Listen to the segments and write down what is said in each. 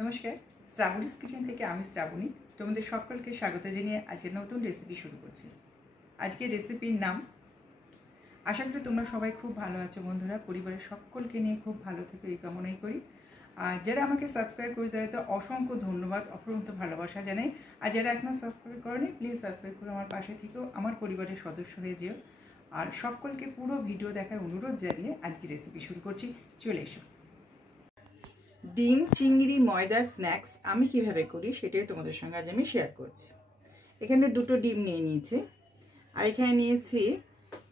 নমস্কার, শ্রাবণীস কিচেন থেকে আমি শ্রাবণী তোমাদের সকলকে স্বাগত জানিয়ে আজকে নতুন রেসিপি শুরু করছি। আজকের রেসিপির নাম, আশা করি তোমরা সবাই খুব ভালো আছো বন্ধুরা, পরিবারের সকলকে নিয়ে খুব ভালো থেকো এই কামনাই করি। আর যারা আমাকে সাবস্ক্রাইব করে দেয় তো অসংখ্য ধন্যবাদ, অপরন্ত ভালোবাসা জানাই। আর যারা এখনও সাবস্ক্রাইব করোনি প্লিজ সাবস্ক্রাইব করে আমার পাশে থেকেও আমার পরিবারের সদস্য হয়ে যেও। আর সকলকে পুরো ভিডিও দেখার অনুরোধ জানিয়ে আজকে রেসিপি শুরু করছি, চলে এসো। ডিম চিংড়ি ময়দার স্ন্যাক্স আমি কিভাবে করি সেটাই তোমাদের সঙ্গে আজ আমি শেয়ার করছি। এখানে দুটো ডিম নিয়ে নিয়েছি, আর এখানে নিয়েছি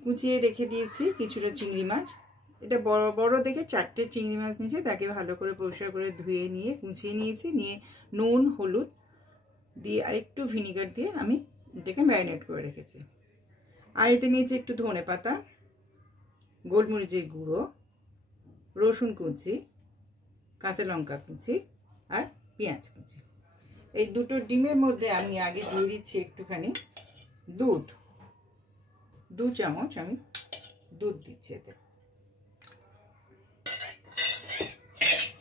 কুচিয়ে রেখে দিয়েছি কিছুটা চিংড়ি মাছ। এটা বড় বড় দেখে 4টে চিংড়ি মাছ নিয়েছি, তাকে ভালো করে পরিষ্কার করে ধুয়ে নিয়ে কুচিয়ে নিয়েছি। নিয়ে নুন হলুদ দিয়ে আর একটু ভিনিগার দিয়ে আমি এটাকে ম্যারিনেট করে রেখেছি। আর এতে নিয়েছি একটু ধনে পাতা, গোলমরিচের গুঁড়ো, রসুন কুচি, কাঁচা লঙ্কা কুচি আর পেঁয়াজ কুচি। এই দুটো ডিমের মধ্যে আমি আগে দিয়ে দিচ্ছি একটুখানি দুধ, 2 চামচ আমি দুধ দিচ্ছি এতে।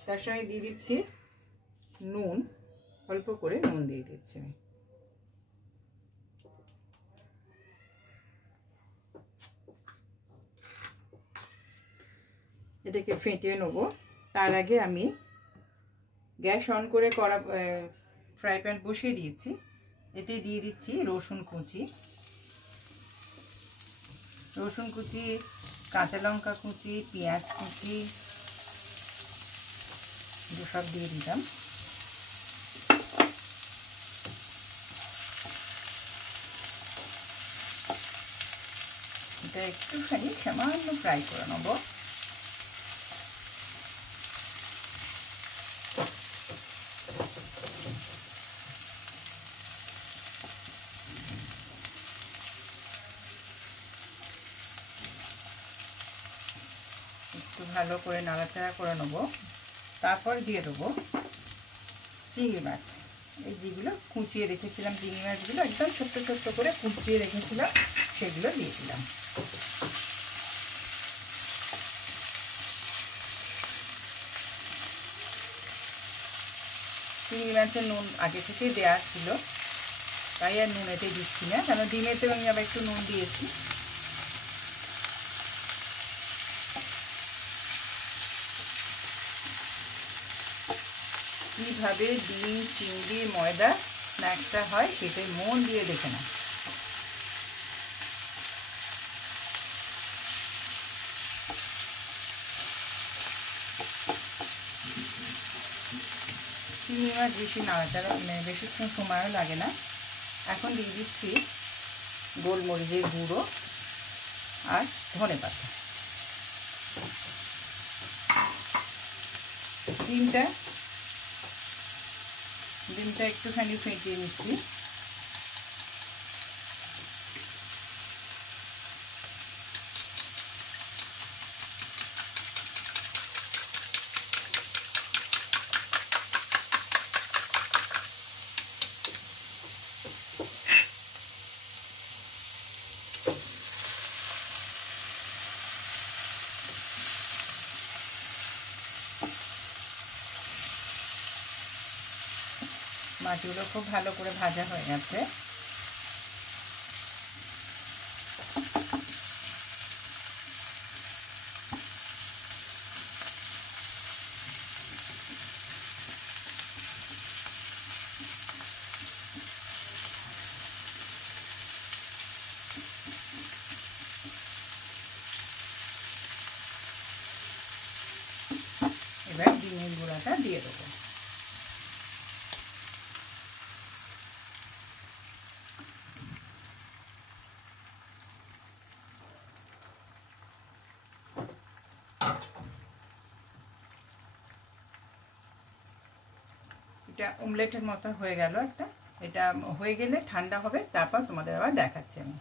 তার সঙ্গে দিয়ে দিচ্ছি নুন, অল্প করে নুন দিয়ে দিচ্ছি আমি। এটাকে ফেটিয়ে নেব। তার আগে আমি গ্যাস অন করে কড়া ফ্রাই প্যান বসিয়ে দিয়েছি। এতে দিয়ে দিচ্ছি রসুন কুচি, কাঁচা লঙ্কা কুচি, পেঁয়াজ কুচি সব দিয়ে দিলাম। এটা একটুখানি সামান্য ফ্রাই করে নেব। একটু ভালো করে নাড়াচাড়া করে নেব। তারপর দিয়ে দেবো চিংড়ি মাছ। এই যেগুলো কুচিয়ে রেখেছিলাম, চিংড়ি মাছগুলো একদম ছোট্ট ছোট্ট করে কুচিয়ে রেখেছিলাম, সেগুলো দিয়ে দিলাম। চিংড়ি মাছের নুন আগে থেকেই দেওয়া ছিল, তাই আর নুন এতে দিচ্ছি না, কারণ ডিমেতেও আমি আবার একটু নুন দিয়েছি। কীভাবে ডিম চিংড়ি ময়দা স্ন্যাক্সটা হয় সেটাই মন দিয়ে দেখে না। চিংড়ি মাছ বেশি নাড়াচাড়া বেশিক্ষণ সময়ও লাগে না। এখন দিয়ে দিচ্ছি গোলমরিচের গুঁড়ো আর ধনে পাতা। ডিমটা একটুখানি ফেটিয়ে নিচ্ছি। মাছগুলো খুব ভালো করে ভাজা হয়ে গেছে। এবার ডিমের গুঁড়াটা দিয়ে দেবো। এটা অমলেটের মতো হয়ে গেল একটা। এটা হয়ে গেলে ঠান্ডা হবে, তারপর তোমাদের আবার দেখাচ্ছি আমি।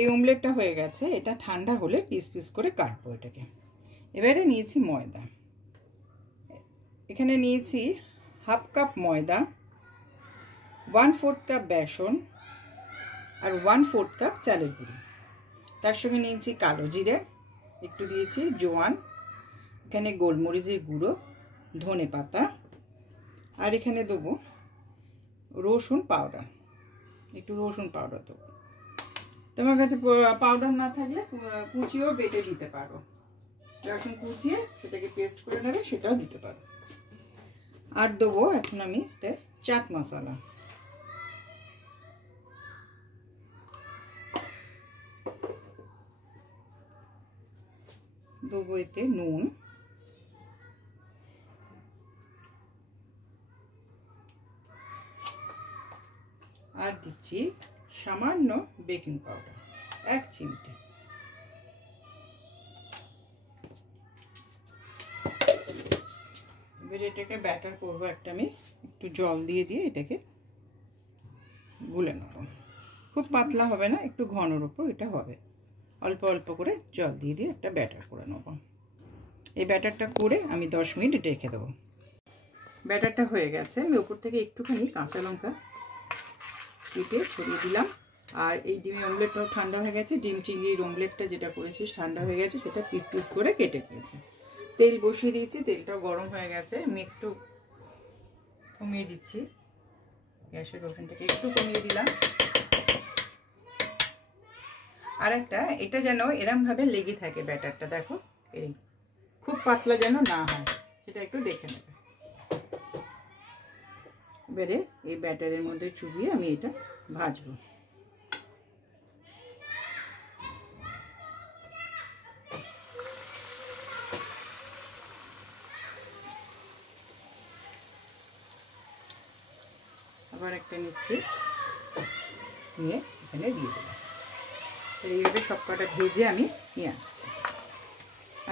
এই অমলেটটা হয়ে গেছে, এটা ঠান্ডা হলে পিস পিস করে কাটবো এটাকে। এবারে নিয়েছি ময়দা। এখানে নিয়েছি 1/2 কাপ ময়দা, 1/4 কাপ বেসন আর 1/4 কাপ চালের গুঁড়ি। তার সঙ্গে নিয়েছি কালো জিরে, একটু দিয়েছি জোয়ান, এখানে গোলমরিচের গুঁড়ো, ধনে পাতা, আর এখানে দেবো রসুন পাউডার, একটু রসুন পাউডার দেবো। তোমার কাছে পাউডার না থাকলে কুচিও বেটে দিতে পারো, রসুন কুচিয়ে সেটাকে পেস্ট করে নেবে, সেটাও দিতে পারো। আর দেবো এখন আমি এটা চাট মশলা, দেবো এতে নুন, আর দিচ্ছি সামান্য বেকিং পাউডার 1 চিমটে। এবারে এটাকে ব্যাটার করবো, একটা আমি একটু জল দিয়ে এটাকে গুলে নেব। খুব পাতলা হবে না, একটু ঘনর উপর এটা হবে, অল্প অল্প করে জল দিয়ে একটা ব্যাটার করে নেব। এই ব্যাটারটা করে আমি 10 মিনিট রেখে দেবো। ব্যাটারটা হয়ে গেছে, আমি উপর থেকে একটুখানি কাঁচা লঙ্কা কেটে ছড়িয়ে দিলাম। আর এই ডিমের অমলেটটাও ঠান্ডা হয়ে গেছে, ডিম চিংড়ির অমলেটটা যেটা করেছি ঠান্ডা হয়ে গেছে, সেটা পিস পিস করে কেটে নিয়েছি। তেল বসিয়ে দিয়েছি, তেলটাও গরম হয়ে গেছে, আমি একটু কমিয়ে দিচ্ছি, গ্যাসের ওভেনটাকে একটু কমিয়ে দিলাম। আর একটা এটা যেন এরমভাবে লেগে থাকে ব্যাটারটা, দেখো এই খুব পাতলা যেন না হয়, সেটা একটু দেখে নেবে। এবারে এই ব্যাটারের মধ্যে চুবিয়ে আমি এটা ভাজবো। আবার একটা নিচ্ছি, নিয়ে এখানে দিয়ে দিলাম। এইভাবে সব কটা ভেজে আমি নিয়ে আসছি।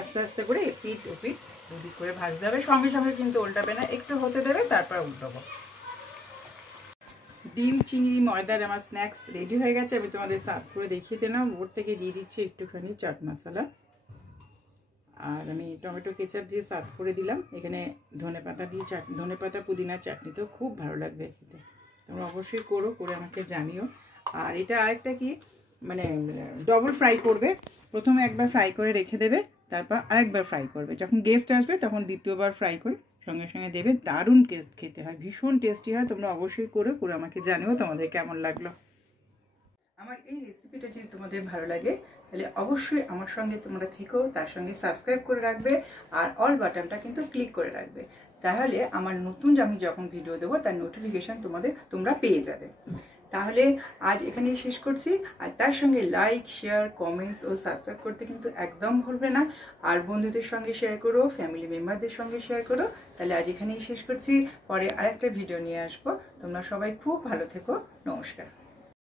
আস্তে আস্তে করে এপিট ওপিট দুদিক করে ভাজতে হবে, সঙ্গে সঙ্গে কিন্তু উল্টাবে না, একটু হতে দেবে, তারপর উল্টাবো। ডিম চিংড়ি ময়দার আমার স্ন্যাক্স রেডি হয়ে গেছে, আমি তোমাদের সার্ভ করে দেখিয়ে দিলাম। ওর থেকে দিয়ে দিচ্ছি একটুখানি চাট মশলা, আর আমি টমেটো কেচাপ দিয়ে সার্ভ করে দিলাম। এখানে ধনেপাতা দিয়ে ধনেপাতা পুদিনার চাটনি তো খুব ভালো লাগবে খেতে, তোমরা অবশ্যই করো, করে আমাকে জানিও। আর এটা আরেকটা কি, মানে ডবল ফ্রাই করবে, প্রথমে একবার ফ্রাই করে রেখে দেবে, তারপর আরেকবার ফ্রাই করবে, যখন গেস্ট আসবে তখন দ্বিতীয়বার ফ্রাই করে সঙ্গে সঙ্গে দেবে। দারুণ টেস্ট খেতে হয়, ভীষণ টেস্টি হয়, তোমরা অবশ্যই করো, করে আমাকে জানিও তোমাদের কেমন লাগলো। আমার এই রেসিপিটা যদি তোমাদের ভালো লাগে তাহলে অবশ্যই আমার সঙ্গে তোমরা থেকো, তার সঙ্গে সাবস্ক্রাইব করে রাখবে, আর অল বাটনটা কিন্তু ক্লিক করে রাখবে, তাহলে আমার নতুন আমি যখন ভিডিও দেবো তার নোটিফিকেশান তোমরা পেয়ে যাবে। তাহলে আজ এখানেই শেষ করছি, আর তার সঙ্গে লাইক, শেয়ার, কমেন্টস ও সাবস্ক্রাইব করতে কিন্তু একদম ভুলবে না। আর বন্ধুদের সঙ্গে শেয়ার করো, ফ্যামিলি মেম্বারদের সঙ্গে শেয়ার করো। তাহলে আজ এখানেই শেষ করছি, পরে আরেকটা ভিডিও নিয়ে আসবো। তোমরা সবাই খুব ভালো থেকো, নমস্কার।